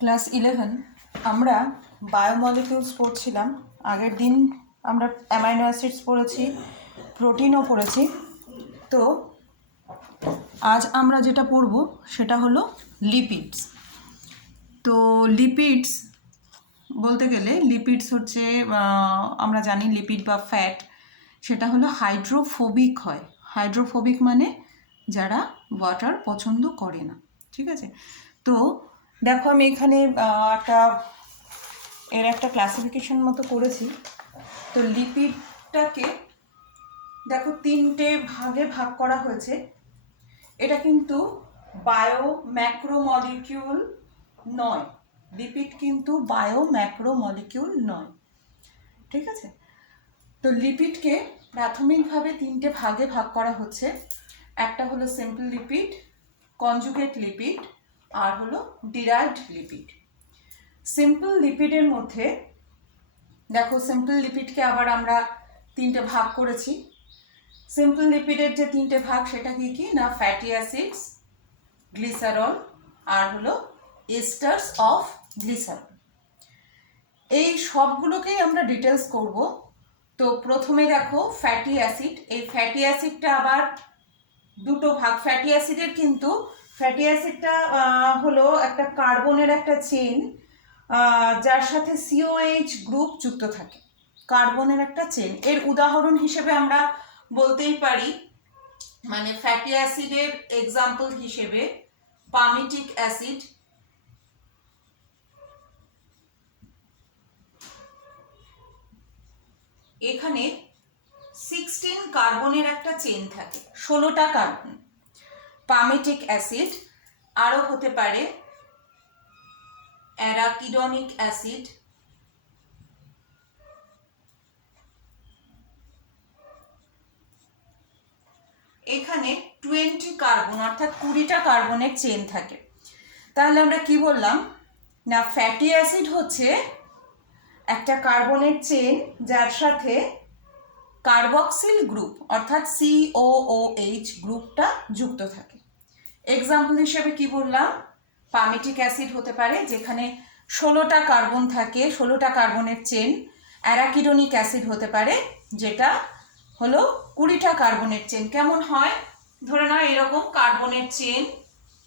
Class 11 আমরা বায়োমলিকিউলস পড়ছিলাম। আগের দিন আমরা অ্যামাইনো অ্যাসিডস পড়েছি, প্রোটিনও পড়েছি। তো আজ আমরা যেটা পড়ব সেটা হলো লিপিডস। তো লিপিডস বলতে গেলে লিপিডস হচ্ছে আমরা জানি লিপিড বা ফ্যাট সেটা হলো হাইড্রোফোবিক হয়। হাইড্রোফোবিক মানে যারা ওয়াটার পছন্দ করে না, ঠিক আছে। তো দেখো আমি এখানে একটা ক্লাসিফিকেশন মতো করেছি। তো লিপিডটাকে দেখো তিনটে ভাগে ভাগ করা হয়েছে। এটা কিন্তু বায়ো ম্যাক্রো মলিকিউল নয়, লিপিড কিন্তু বায়ো ম্যাক্রো মলিকিউল নয়, ঠিক আছে। তো লিপিডকে প্রাথমিকভাবে তিনটে ভাগে ভাগ করা হচ্ছে। একটা হলো সিম্পল লিপিড, কনজুগেট লিপিড আর হলো ডিরাইভড লিপিড। সিম্পল লিপিডের মধ্যে দেখো সিম্পল লিপিডকে আবার আমরা তিনটে ভাগ করেছি। সিম্পল লিপিডের যে তিনটে ভাগ সেটা কি কি না, ফ্যাটি অ্যাসিডস, গ্লিসারল আর হলো এস্টার্স অফ গ্লিসারল। এই সবগুলোকেই আমরা ডিটেলস করব। তো প্রথমে দেখো ফ্যাটি অ্যাসিড। এই ফ্যাটি অ্যাসিডটা আবার দুটো ভাগ। ফ্যাটি অ্যাসিডের কিন্তু ফ্যাটি অ্যাসিডটা হলো একটা কার্বনের একটা চেইন যার সাথে COH গ্রুপ যুক্ত থাকে, কার্বনের একটা চেন। এর উদাহরণ হিসেবে আমরা বলতেই পারি, মানে ফ্যাটি অ্যাসিডের এক্সাম্পল হিসেবে পামিটিক অ্যাসিড, এখানে 16 কার্বনের একটা চেন থাকে, 16টা কার্বন। পামিটিক অ্যাসিড আরও হতে পারে অ্যারাকিডনিক অ্যাসিড, এখানে 20 কার্বন অর্থাৎ 20টা কার্বনের চেন থাকে। তাহলে আমরা কি বললাম না, ফ্যাটি অ্যাসিড হচ্ছে একটা কার্বনের চেন যার সাথে কার্বক্সিল গ্রুপ অর্থাৎ COOH গ্রুপটা যুক্ত থাকে। এক্সাম্পল হিসেবে কি বললাম, পামিটিক অ্যাসিড হতে পারে যেখানে 16টা কার্বন থাকে, 16টা কার্বনের চেন। অ্যারাকিডনিক অ্যাসিড হতে পারে যেটা হলো 20টা কার্বনের চেন। কেমন হয়, ধরে নাও এরকম কার্বনের চেন,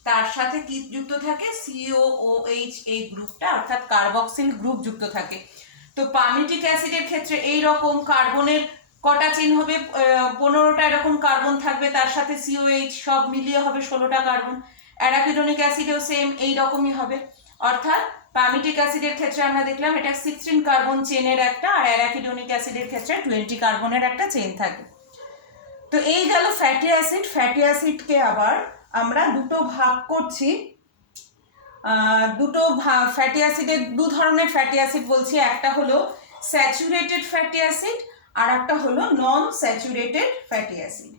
তার সাথে কি যুক্ত থাকে, COOH এই গ্রুপটা অর্থাৎ কার্বক্সিল গ্রুপ যুক্ত থাকে। তো পামিটিক অ্যাসিডের ক্ষেত্রে এই রকম কার্বনের কটা চেন হবে, 15টা এরকম কার্বন থাকবে, তার সাথে COH সব মিলিয়ে হবে 16টা কার্বন। অ্যারাকিডনিক অ্যাসিডেও সেম এই রকমই হবে। অর্থাৎ পামিটিক অ্যাসিডের ক্ষেত্রে আমরা দেখলাম এটা 16 কার্বন চেনের একটা, আর অ্যারাকিডনিক অ্যাসিডের ক্ষেত্রে 20 কার্বনের একটা চেন থাকে। তো এই গেল ফ্যাটি অ্যাসিড। ফ্যাটি অ্যাসিডকে আবার আমরা দুটো ভাগ করছি। ফ্যাটি অ্যাসিডের দু ধরনের ফ্যাটি অ্যাসিড বলছি, একটা হলো স্যাচুরেটেড ফ্যাটি অ্যাসিড আর একটা হলো নন স্যাচুরেটেড ফ্যাটি অ্যাসিড।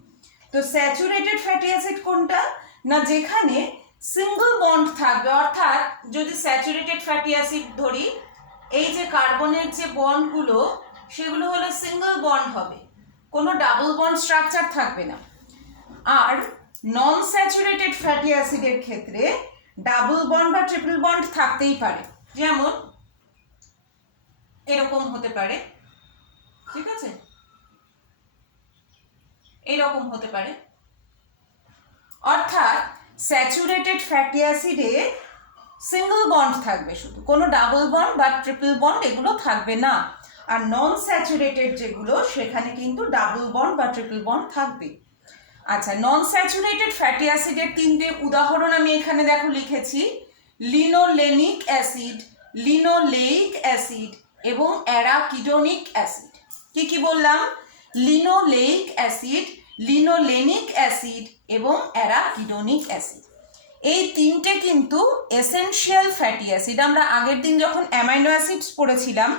তো স্যাচুরেটেড ফ্যাটি অ্যাসিড কোনটা না, যেখানে সিঙ্গল বন্ড থাকবে। অর্থাৎ যদি স্যাচুরেটেড ফ্যাটি অ্যাসিড ধরি, এই যে কার্বনের যে বন্ডগুলো সেগুলো হলো সিঙ্গল বন্ড হবে, কোনো ডাবল বন্ড স্ট্রাকচার থাকবে না। আর নন স্যাচুরেটেড ফ্যাটি অ্যাসিডের ক্ষেত্রে ডাবল বন্ড বা ট্রিপল বন্ড থাকতেই পারে, যেমন এরকম হতে পারে, ঠিক আছে, এরকম হতে পারে। অর্থাৎ স্যাচুরেটেড ফ্যাটি অ্যাসিডে সিঙ্গল বন্ড থাকবে, শুধু কোনো ডাবল বন্ড বা ট্রিপল বন্ড এগুলো থাকবে না। আর নন স্যাচুরেটেড যেগুলো সেখানে কিন্তু ডাবল বন্ড বা ট্রিপল বন্ড থাকবে। আচ্ছা, নন স্যাচুরেটেড ফ্যাটি অ্যাসিডের তিনটে উদাহরণ আমি এখানে দেখো লিখেছি, লিনোলেনিক অ্যাসিড, লিনোলেইক অ্যাসিড এবং অ্যারাকিডনিক অ্যাসিড। কি কি বললাম, লিনোলেইক অ্যাসিড, লিনোলেনিক অ্যাসিড এবং অ্যারাকিডনিক অ্যাসিড। এই তিনটে কিন্তু এসেনশিয়াল ফ্যাটি অ্যাসিড। আমরা আগের দিন যখন অ্যামাইনো অ্যাসিডস পড়েছিলাম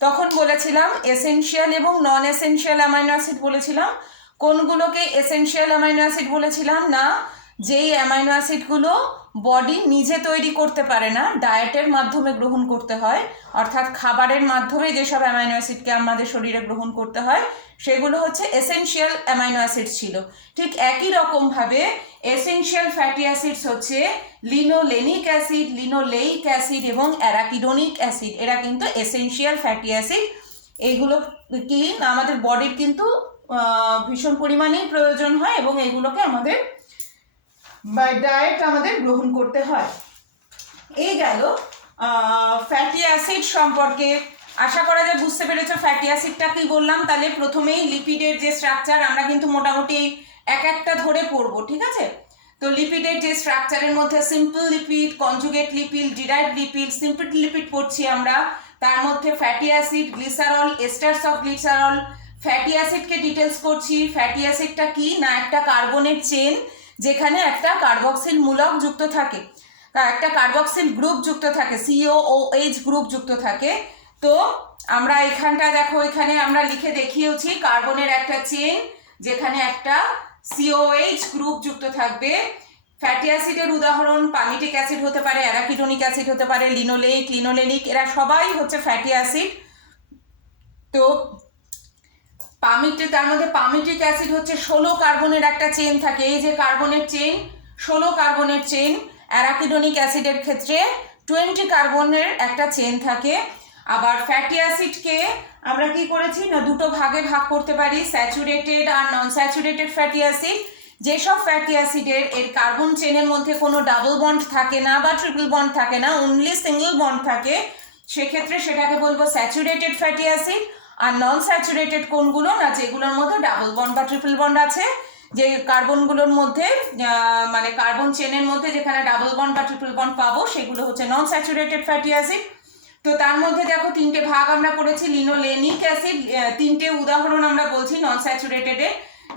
তখন বলেছিলাম এসেনশিয়াল এবং নন এসেনশিয়াল অ্যামাইনো অ্যাসিড বলেছিলাম। কোনগুলোকে এসেনশিয়াল অ্যামাইনো অ্যাসিড বলেছিলাম না, যেই অ্যামাইনো অ্যাসিডগুলো বডি নিজে তৈরি করতে পারে না, ডায়েটের মাধ্যমে গ্রহণ করতে হয়, অর্থাৎ খাবারের মাধ্যমে যেসব অ্যামাইনো অ্যাসিডকে আমাদের শরীরে গ্রহণ করতে হয় সেগুলো হচ্ছে এসেনশিয়াল অ্যামাইনো অ্যাসিড ছিল। ঠিক একই রকমভাবে এসেনশিয়াল ফ্যাটি অ্যাসিডস হচ্ছে লিনোলেনিক অ্যাসিড, লিনোলেইক অ্যাসিড এবং অ্যারাকিডোনিক অ্যাসিড। এরা কিন্তু এসেনশিয়াল ফ্যাটি অ্যাসিড। এইগুলো কি আমাদের বডির কিন্তু ভীষণ পরিমাণেই প্রয়োজন হয় এবং এগুলোকে আমাদের বাই ডায়েট আমাদের গ্রহণ করতে হয়। এই গেল ফ্যাটি অ্যাসিড সম্পর্কে। আশা করা যায় বুঝতে পেরেছো ফ্যাটি অ্যাসিডটা কি বললাম। তাহলে প্রথমেই লিপিডের যে স্ট্রাকচার আমরা কিন্তু মোটামুটি এক একটা ধরে পড়বো, ঠিক আছে? তো লিপিডের যে স্ট্রাকচারের মধ্যে simple lipid, conjugate lipid, derived lipid, simple lipid পড়ছি আমরা। তার মধ্যে fatty acid, glycerol, esters of glycerol. Fatty অ্যাসিডকে ডিটেলস করছি। ফ্যাটি অ্যাসিডটা কি না একটা কার্বনের চেন যেখানে একটা কার্বক্সিল মূলক যুক্ত থাকে, একটা কার্বক্সিল গ্রুপ যুক্ত থাকে, COOH গ্রুপ যুক্ত থাকে। তো আমরা এখানটা দেখো, এখানে আমরা লিখে দেখিয়েছি কার্বনের একটা চেন যেখানে একটা COH গ্রুপ যুক্ত থাকবে। ফ্যাটি অ্যাসিডের উদাহরণ পামিটিক অ্যাসিড হতে পারে, অ্যারাকিডোনিক অ্যাসিড হতে পারে, লিনোলেইক, লিনোলেনিক, এরা সবাই হচ্ছে ফ্যাটি অ্যাসিড। তো তার মধ্যে পামিটিক অ্যাসিড হচ্ছে 16 কার্বনের একটা চেন থাকে। এই যে কার্বনের চেন, 16 কার্বনের চেন। অ্যারাকিডোনিক অ্যাসিডের ক্ষেত্রে 20 কার্বনের একটা চেন থাকে। আবার ফ্যাটি অ্যাসিডকে আমরা কি করেছি না দুটো ভাগে ভাগ করতে পারি, স্যাচুরেটেড আর নন স্যাচুরেটেড ফ্যাটি অ্যাসিড। যেসব ফ্যাটি অ্যাসিডের এর কার্বন চেনের মধ্যে কোনো ডাবল বন্ড থাকে না বা ট্রিপল বন্ড থাকে না, অনলি সিঙ্গেল বন্ড থাকে, সেক্ষেত্রে সেটাকে বলবো স্যাচুরেটেড ফ্যাটি অ্যাসিড। আর নন স্যাচুরেটেড কোনগুলো না যেগুলোর মধ্যে ডাবল বন্ড বা ট্রিপল বন্ড আছে, যে কার্বনগুলোর মধ্যে মানে কার্বন চেনের মধ্যে যেখানে ডাবল বন্ড বা ট্রিপল বন্ড পাবো সেগুলো হচ্ছে নন স্যাচুরেটেড ফ্যাটি অ্যাসিড। তো তার মধ্যে দেখো তিনটে ভাগ আমরা করেছি। লিনোলেনিক অ্যাসিড, তিনটে উদাহরণ আমরা বলছি নন স্যাচুরেটেডের,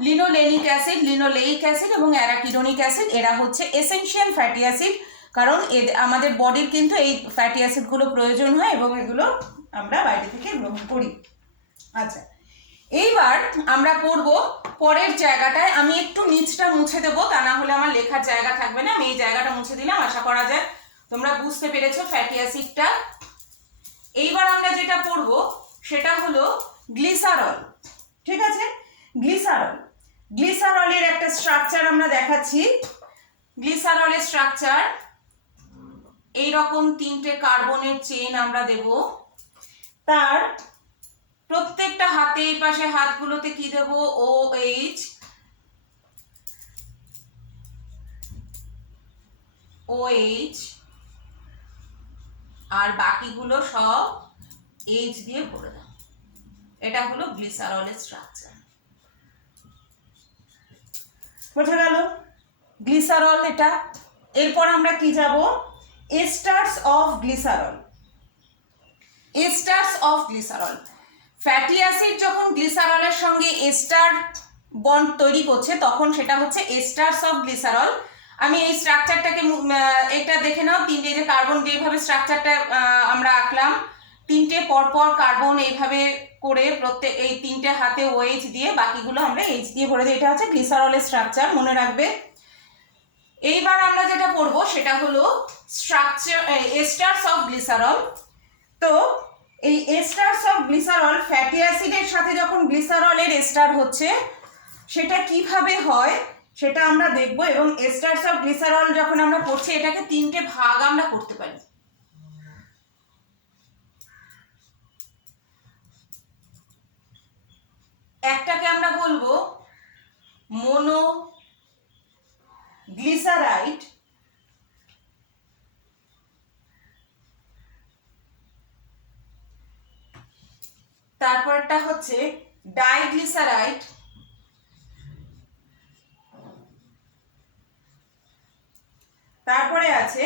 লিনোলেনিক অ্যাসিড, লিনোলেইক অ্যাসিড এবং অ্যারাকিডোনিক অ্যাসিড। এরা হচ্ছে এসেনশিয়াল ফ্যাটি অ্যাসিড, কারণ আমাদের বডির কিন্তু এই ফ্যাটি অ্যাসিডগুলো প্রয়োজন হয় এবং এগুলো আমরা বাইরে থেকে গ্রহণ করি। আচ্ছা, এইবার আমরা করব পরের জায়গাটায়। আমি একটু নিচটা মুছে দেবো, তা না হলে আমার লেখার জায়গা থাকবে না। আমি এই জায়গাটা মুছে দিলাম, আশা করা যায় তোমরা বুঝতে পেরেছো ফ্যাটি অ্যাসিডটা। এইবার আমরা যেটা পড়বো সেটা হলো গ্লিসারল, ঠিক আছে? গ্লিসারল, গ্লিসারলের একটা স্ট্রাকচার আমরা দেখাচ্ছি। গ্লিসারলের স্ট্রাকচার এইরকম তিনটে কার্বনের চেন আমরা দেব। তার প্রত্যেকটা হাতে এই পাশে হাতগুলোতে কি দেব, OH, OH, আর বাকিগুলো সব H দিয়ে ভরে দাও। এটা হলো গ্লিসারলের স্ট্রাকচার। বোঝা গেল গ্লিসারল এটা। এরপর আমরা কি যাব, esters of glycerol. Esters of glycerol, fatty acid যখন গ্লিসারলের সঙ্গে এস্টার বন্ড তৈরি করছে তখন সেটা হচ্ছে এস্টার্স অফ গ্লিসারল। আমি এই স্ট্রাকচারটাকে এটা দেখে নাও, তিনটে যে কার্বন যেভাবে স্ট্রাকচারটা আমরা আঁকলাম, তিনটে পরপর কার্বন এইভাবে করে প্রত্যেক এই তিনটে হাতে OH দিয়ে বাকিগুলো আমরা H দিয়ে ভরে দিই। এটা হচ্ছে গ্লিসারলের স্ট্রাকচার, মনে রাখবে। এইবার আমরা যেটা পড়বো সেটা হলো স্ট্রাকচার এস্টার্স অফ গ্লিসারল। তো এই এস্টার্স অফ গ্লিসারল ফ্যাটি অ্যাসিডের সাথে যখন গ্লিসারলের এস্টার হচ্ছে সেটা কিভাবে হয় সেটা আমরা দেখব। এবং এস্টার্স অফ গ্লিসারল যখন আমরা পড়ছি এটাকে তিনটে ভাগ আমরা করতে পারি। একটাকে আমরা বলবো মোনো গ্লিসারাইড, তারপরটা হচ্ছে ডাইগ্লিসারাইড, তারপরে আছে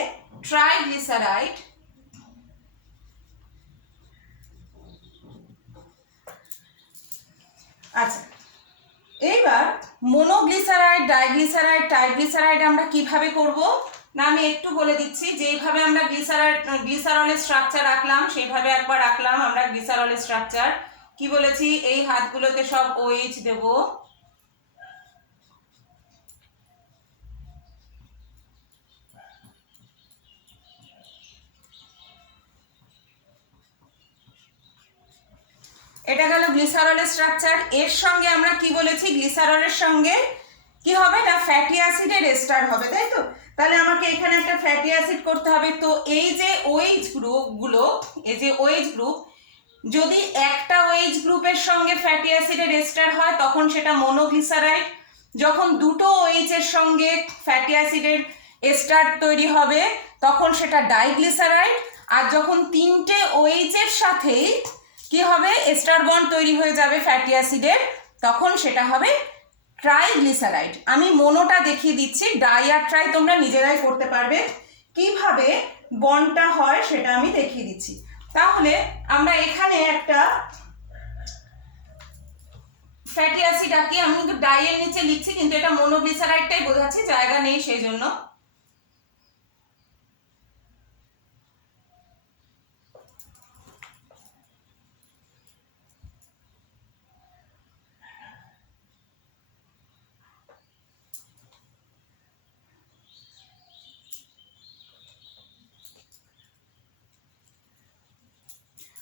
ট্রাইগ্লিসারাইড, আচ্ছা এইবার মোনোগ্লিসারাইড, ডাইগ্লিসারাইড, ট্রাইগ্লিসারাইড আমরা কিভাবে করব না আমি একটু বলে দিচ্ছি। যেভাবে আমরা গ্লিসারলের স্ট্রাকচার আঁকলাম সেইভাবে একবার আঁকলাম আমরা গ্লিসারলের স্ট্রাকচার। কি বলেছি, এই হাতগুলোতে সব OH দেব, এটা গেল গ্লিসারলের স্ট্রাকচার। এর সঙ্গে আমরা কি বলেছি, গ্লিসারলের সঙ্গে কি হবে না ফ্যাটি অ্যাসিডের এস্টার হবে, তাই তো? তাহলে আমাকে এখানে একটা ফ্যাটি অ্যাসিড করতে হবে। তো এই যে ওএইচ গ্রুপগুলো, এই যে ওএইচ গ্রুপ, যদি একটা ওএইচ গ্রুপের সঙ্গে ফ্যাটি অ্যাসিডের এস্টার হয় তখন সেটা মোনোগ্লিসারাইড। যখন দুটো ওএইচ এর সঙ্গে ফ্যাটি অ্যাসিডের এস্টার তৈরি হবে তখন সেটা ডাইগ্লিসারাইড। আর যখন তিনটে ওএইচ এর সাথেই কি হবে এস্টার বন্ড তৈরি হয়ে যাবে ফ্যাটি অ্যাসিডের, তখন সেটা হবে ট্রাইগ্লিসারাইড। আমি মোনোটা দেখিয়ে দিচ্ছি, ডাই আর ট্রাই তোমরা নিজেরাই করতে পারবে। কিভাবে বন্ডটা হয় সেটা আমি দেখিয়ে দিচ্ছি। তাহলে আমরা এখানে একটা ফ্যাটি অ্যাসিড আঁকি। আমি কিন্তু ডাই এর নিচে লিখছি, কিন্তু এটা মোনোগ্লিসারাইডটাই বোঝাচ্ছি, জায়গা নেই সেই জন্য।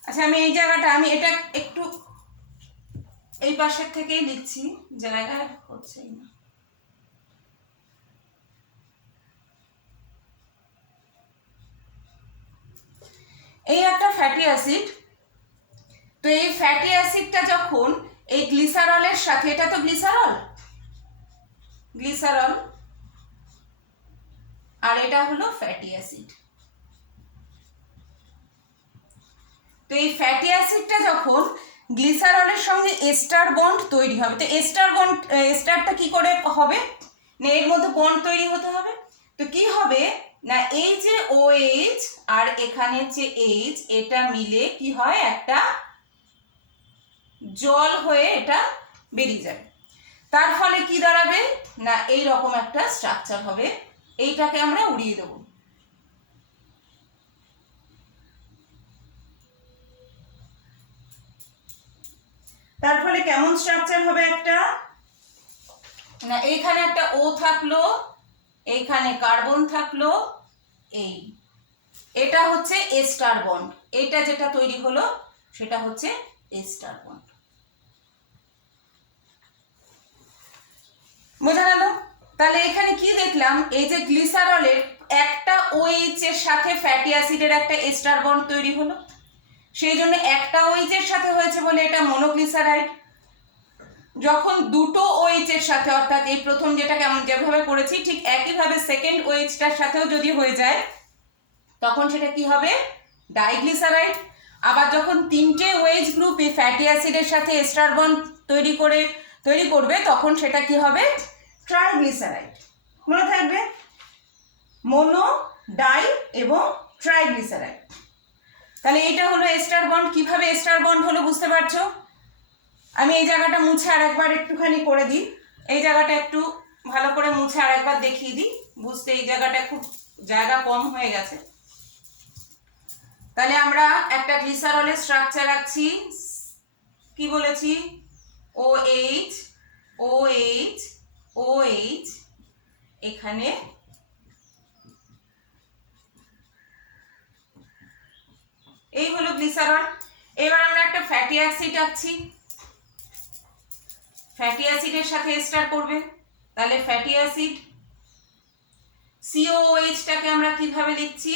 আচ্ছা, আমি এই জায়গাটা আমি এটা একটু এই পাশের থেকেই লিখছি, জায়গায় হচ্ছেই না। এই একটা ফ্যাটি অ্যাসিড। তো এই ফ্যাটি অ্যাসিডটা যখন এই গ্লিসারলের সাথে, এটা তো গ্লিসারল, গ্লিসারল আর এটা হলো ফ্যাটি অ্যাসিড। তো এই ফ্যাটি অ্যাসিডটা যখন গ্লিসারলের সঙ্গে এস্টার বন্ড তৈরি হবে, তো এস্টার বন্ড, এস্টারটা কি করে হবে না এর মধ্যে বন্ড তৈরি হতে হবে। তো কি হবে না এই যে OH আর এখানে যে H, এটা মিলে কি হয় একটা জল হয়ে এটা বেরিয়ে যাবে। তার ফলে কি দাঁড়াবে না এই রকম একটা স্ট্রাকচার হবে। এইটাকে আমরা উড়িয়ে দেবো। তার ফলে কেমন স্ট্রাকচার হবে একটা না, এইখানে একটা O থাকলো, এইখানে কার্বন থাকলো, এটা হচ্ছে এস্টার বন্ড। এটা যেটা তৈরি হলো সেটা হচ্ছে এস্টার বন্ড। বোঝা গেল? তাহলে এখানে কি দেখলাম, এই যে গ্লিসারলের একটা OH এর সাথে ফ্যাটি অ্যাসিডের একটা এস্টার বন্ড তৈরি হলো, সেই জন্য একটা OH এর সাথে হয়েছে বলে এটা মোনোগ্লিসারাইড। যখন দুটো OH এর সাথে, অর্থাৎ এই প্রথম যেটাকে আমরা যেভাবে করেছি ঠিক একইভাবে সেকেন্ড OH-টার সাথেও যদি হয়ে যায় তখন সেটা কি হবে ডাইগ্লিসারাইড। আবার যখন তিনটে OH গ্রুপ এই ফ্যাটি অ্যাসিডের সাথে এস্টার বন্ড তৈরি করবে তখন সেটা কি হবে ট্রাইগ্লিসারাইড। মনে থাকবে মোনো, ডাই এবং ট্রাইগ্লিসারাইড। তাহলে এইটা হলো এস্টার বন্ড। কিভাবে এস্টার বন্ড হলো বুঝতে পারছো? আমি এই জায়গাটা মুছে আরেকবার একটুখানি করে দিই, এই জায়গাটা একটু ভালো করে মুছে আরেকবার দেখিয়ে দিই, বুঝতে এই জায়গাটা খুব জায়গা কম হয়ে গেছে। তাহলে আমরা একটা গ্লিসারলের স্ট্রাকচার রাখছি, কি বলেছি OH OH OH, এখানে এই হলো গ্লিসারল। এবার আমরা একটা ফ্যাটি অ্যাসিড রাখছি, ফ্যাটি অ্যাসিডের সাথে এস্টার করবে, তাহলে ফ্যাটি অ্যাসিড COOH-টাকে আমরা কিভাবে লিখছি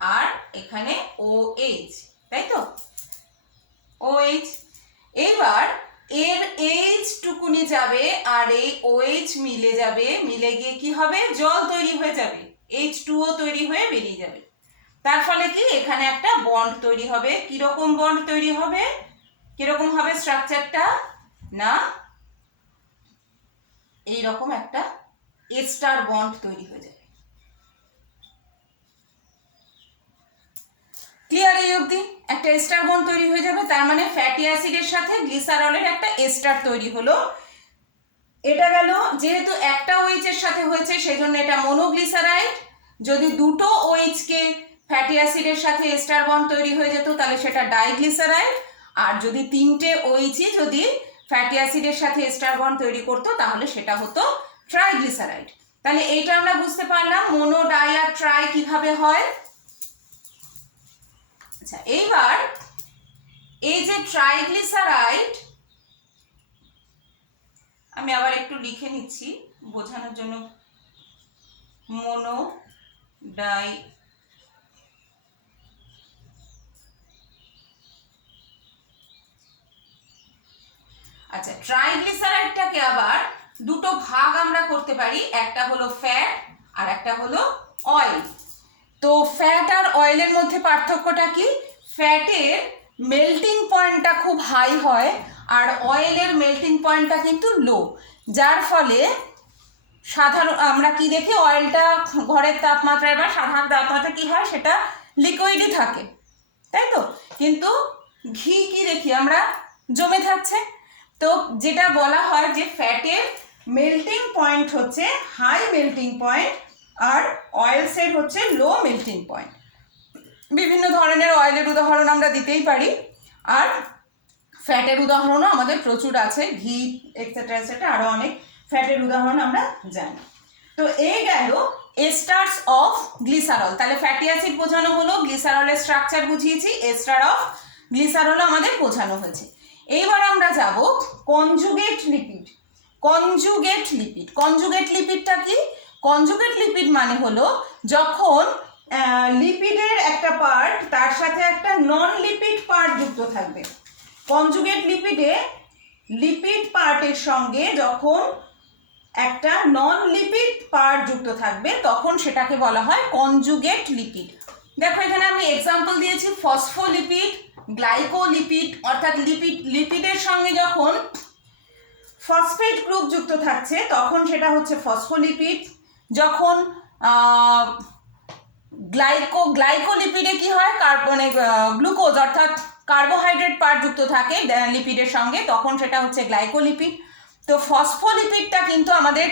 আর এখানে OH, তাই তো OH। এবার এর H টুকুনি যাবে আর এই OH মিলে যাবে, মিলে গিয়ে কি হবে জল তৈরি হয়ে যাবে, H2O তৈরি হয়ে বেরিয়ে যাবে। তার ফলে কি এখানে একটা বন্ড তৈরি হবে। কিরকম বন্ড তৈরি হবে, কিরকম হবে স্ট্রাকচারটা না এইরকম একটা এস্টার বন্ড তৈরি হয়ে যাবে। ক্লিয়ার? এই অবধি একটা এস্টার বন্ড তৈরি হয়ে যাবে, তার মানে ফ্যাটি অ্যাসিডের সাথে গ্লিসারলের একটা এস্টার তৈরি হলো। এটা গেল, যেহেতু একটা OH এর সাথে হয়েছে সেজন্য এটা মোনোগ্লিসারাইড। যদি দুটো OH কে ফ্যাটি অ্যাসিডের সাথে এস্টার বন্ড তৈরি হয়ে যেত তাহলে সেটা ডাইগ্লিসারাইড। আর যদি তিনটে OH যদি ফ্যাটি অ্যাসিডের সাথে এস্টার বন্ড তৈরি করতো তাহলে সেটা হতো ট্রাইগ্লিসারাইড। তাহলে এইটা আমরা বুঝতে পারলাম মোনো, ডাই আর ট্রাই কিভাবে হয়। আচ্ছা, এইবার এই যে ট্রাইগ্লিসারাইড, আমি আবার একটু লিখে নিচ্ছি বোঝানোর জন্য, মোনো ডাই আচ্ছা, ট্রাইগ্লিসারাইডটাকে আবার দুটো ভাগ আমরা করতে পারি, একটা হলো ফ্যাট আর একটা হলো অয়েল। তো ফ্যাট আর অয়েলের মধ্যে পার্থক্যটা কি? ফ্যাটের মেল্টিং পয়েন্টটা খুব হাই হয় আর অয়েলের মেল্টিং পয়েন্টটা কিন্তু লো, যার ফলে সাধারণ আমরা কি দেখি, অয়েলটা ঘরের তাপমাত্রায় বা সাধারণ তাপমাত্রা কি হয়, সেটা লিকুইডই থাকে, তাই তো? কিন্তু ঘি কি দেখি আমরা, জমে থাকছে। তো যেটা বলা হয় যে ফ্যাটের মেল্টিং পয়েন্ট হচ্ছে হাই মেল্টিং পয়েন্ট আর অয়েলসের হচ্ছে লো মেল্টিং পয়েন্ট। বিভিন্ন ধরনের অয়েলের উদাহরণ আমরা দিতেই পারি, আর ফ্যাটের উদাহরণও আমাদের প্রচুর আছে, ঘি এক্সেট্রা এক্সেট্রা, আরও অনেক ফ্যাটের উদাহরণ আমরা জানি। তো এই গেল এস্টার্স অফ গ্লিসারল। তাহলে ফ্যাটি অ্যাসিড বোঝানো হলো, গ্লিসারলের স্ট্রাকচার বুঝিয়েছি, এস্টার অফ গ্লিসারলও আমাদের বোঝানো হয়েছে। এইবার আমরা যাব conjugate lipid. Conjugate lipid, conjugate লিপিডটা কি? কনজুগেট লিপিড মানে হলো যখন লিপিডের একটা পার্ট তার সাথে একটা নন লিপিড পার্ট যুক্ত থাকবে। কনজুগেট লিপিডে লিপিড পার্টের সঙ্গে যখন একটা নন লিপিড পার্ট যুক্ত থাকবে তখন সেটাকে বলা হয় কনজুগেট লিপিড। দেখো এখানে আমি এক্সাম্পল দিয়েছি ফসফোলিপিড, গ্লাইকোলিপিড, অর্থাৎ লিপিডের সঙ্গে যখন ফসফেট গ্রুপ যুক্ত থাকছে তখন সেটা হচ্ছে ফসফোলিপিড। যখন গ্লাইকোলিপিডে কি হয়, মানে গ্লুকোজ অর্থাৎ কার্বোহাইড্রেট পার্ট যুক্ত থাকে লিপিডের সঙ্গে, তখন সেটা হচ্ছে গ্লাইকোলিপিড। তো ফসফোলিপিডটা কিন্তু আমাদের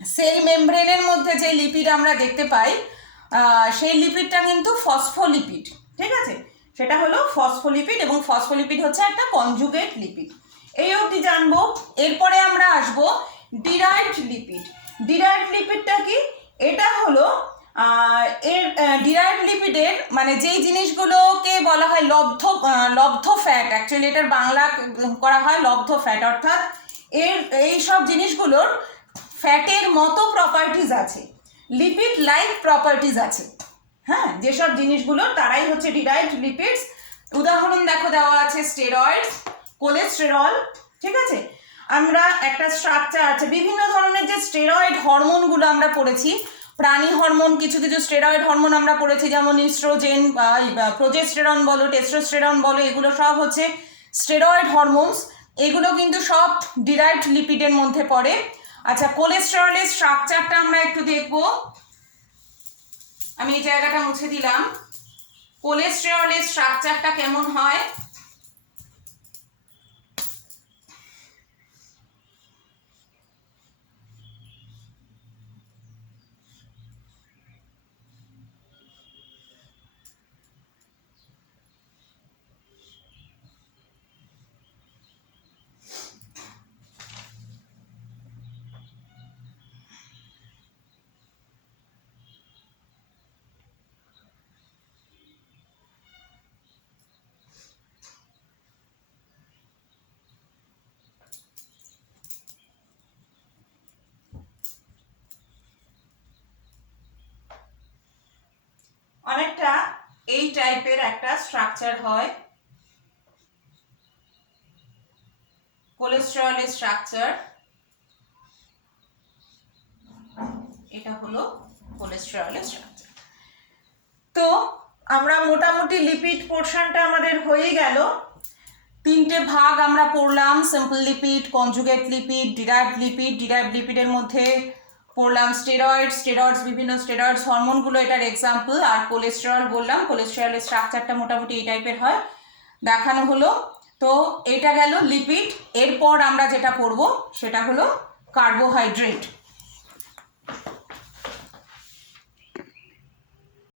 সেল মেমব্রেনের মধ্যে যে লিপিড আমরা দেখতে পাই সেই লিপিডটা কিন্তু ফসফোলিপিড, ঠিক আছে? সেটা হলো ফসফোলিপিড, এবং ফসফোলিপিড হচ্ছে একটা কনজুগেট লিপিড। এই অবধি জানবো। এরপরে আমরা আসবো ডিরাইভড লিপিড। ডিরাইভড লিপিডটা কি? এটা হলো এর ডিরাইভড লিপিডের মানে যেই জিনিসগুলোকে বলা হয় লব্ধ ফ্যাট, অ্যাকচুয়ালি এটার বাংলা করা হয় লব্ধ ফ্যাট, অর্থাৎ এই সব জিনিসগুলোর ফ্যাটের মতো প্রপার্টিজ আছে, লিপিড লাইক প্রপার্টিজ আছে। হ্যাঁ, যেসব জিনিসগুলো তারাই হচ্ছে ডিরাইভড লিপিডস। উদাহরণ দেখো দেওয়া আছে স্টেরয়েড, কোলেস্টেরল, ঠিক আছে? আমরা একটা স্ট্রাকচার আছে, বিভিন্ন ধরনের যে স্টেরয়েড হরমোনগুলো আমরা পড়েছি, প্রাণী হরমোন, কিছু কিছু স্টেরয়েড হরমোন আমরা পড়েছি, যেমন ইস্ট্রোজেন, প্রোজেস্টেরন বলো, টেস্টোস্টেরন বলো, এগুলো সব হচ্ছে স্টেরয়েড হরমোনস। এগুলো কিন্তু সব ডিরাইভড লিপিডের মধ্যে পড়ে। আচ্ছা, কোলেস্টেরলের স্ট্রাকচারটা আমরা একটু দেখব। আমি এই জায়গাটা মুছে দিলাম। কোলেস্টেরলের স্ট্রাকচারটা কেমন হয়? অনেকটা এই টাইপের একটা স্ট্রাকচার হয় কোলেস্টেরলের স্ট্রাকচার। এটা হলো কোলেস্টেরলের স্ট্রাকচার। তো আমরা মোটামুটি লিপিড পোর্শনটা আমাদের হয়ে গেল। তিনটে ভাগ আমরা পড়লাম, simple lipid, conjugate lipid, derived lipid. Derived লিপিডের মধ্যে পড়লাম স্টেরয়েডস, বিভিন্ন স্টেরয়েডস হরমোনগুলো এটার এক্সাম্পল, আর কোলেস্টেরল বললাম, কোলেস্টেরলের স্ট্রাকচারটা মোটামুটি এই টাইপের হয়, দেখানো হলো। তো এটা গেল লিপিড। এরপর আমরা যেটা পড়বো সেটা হলো কার্বোহাইড্রেট।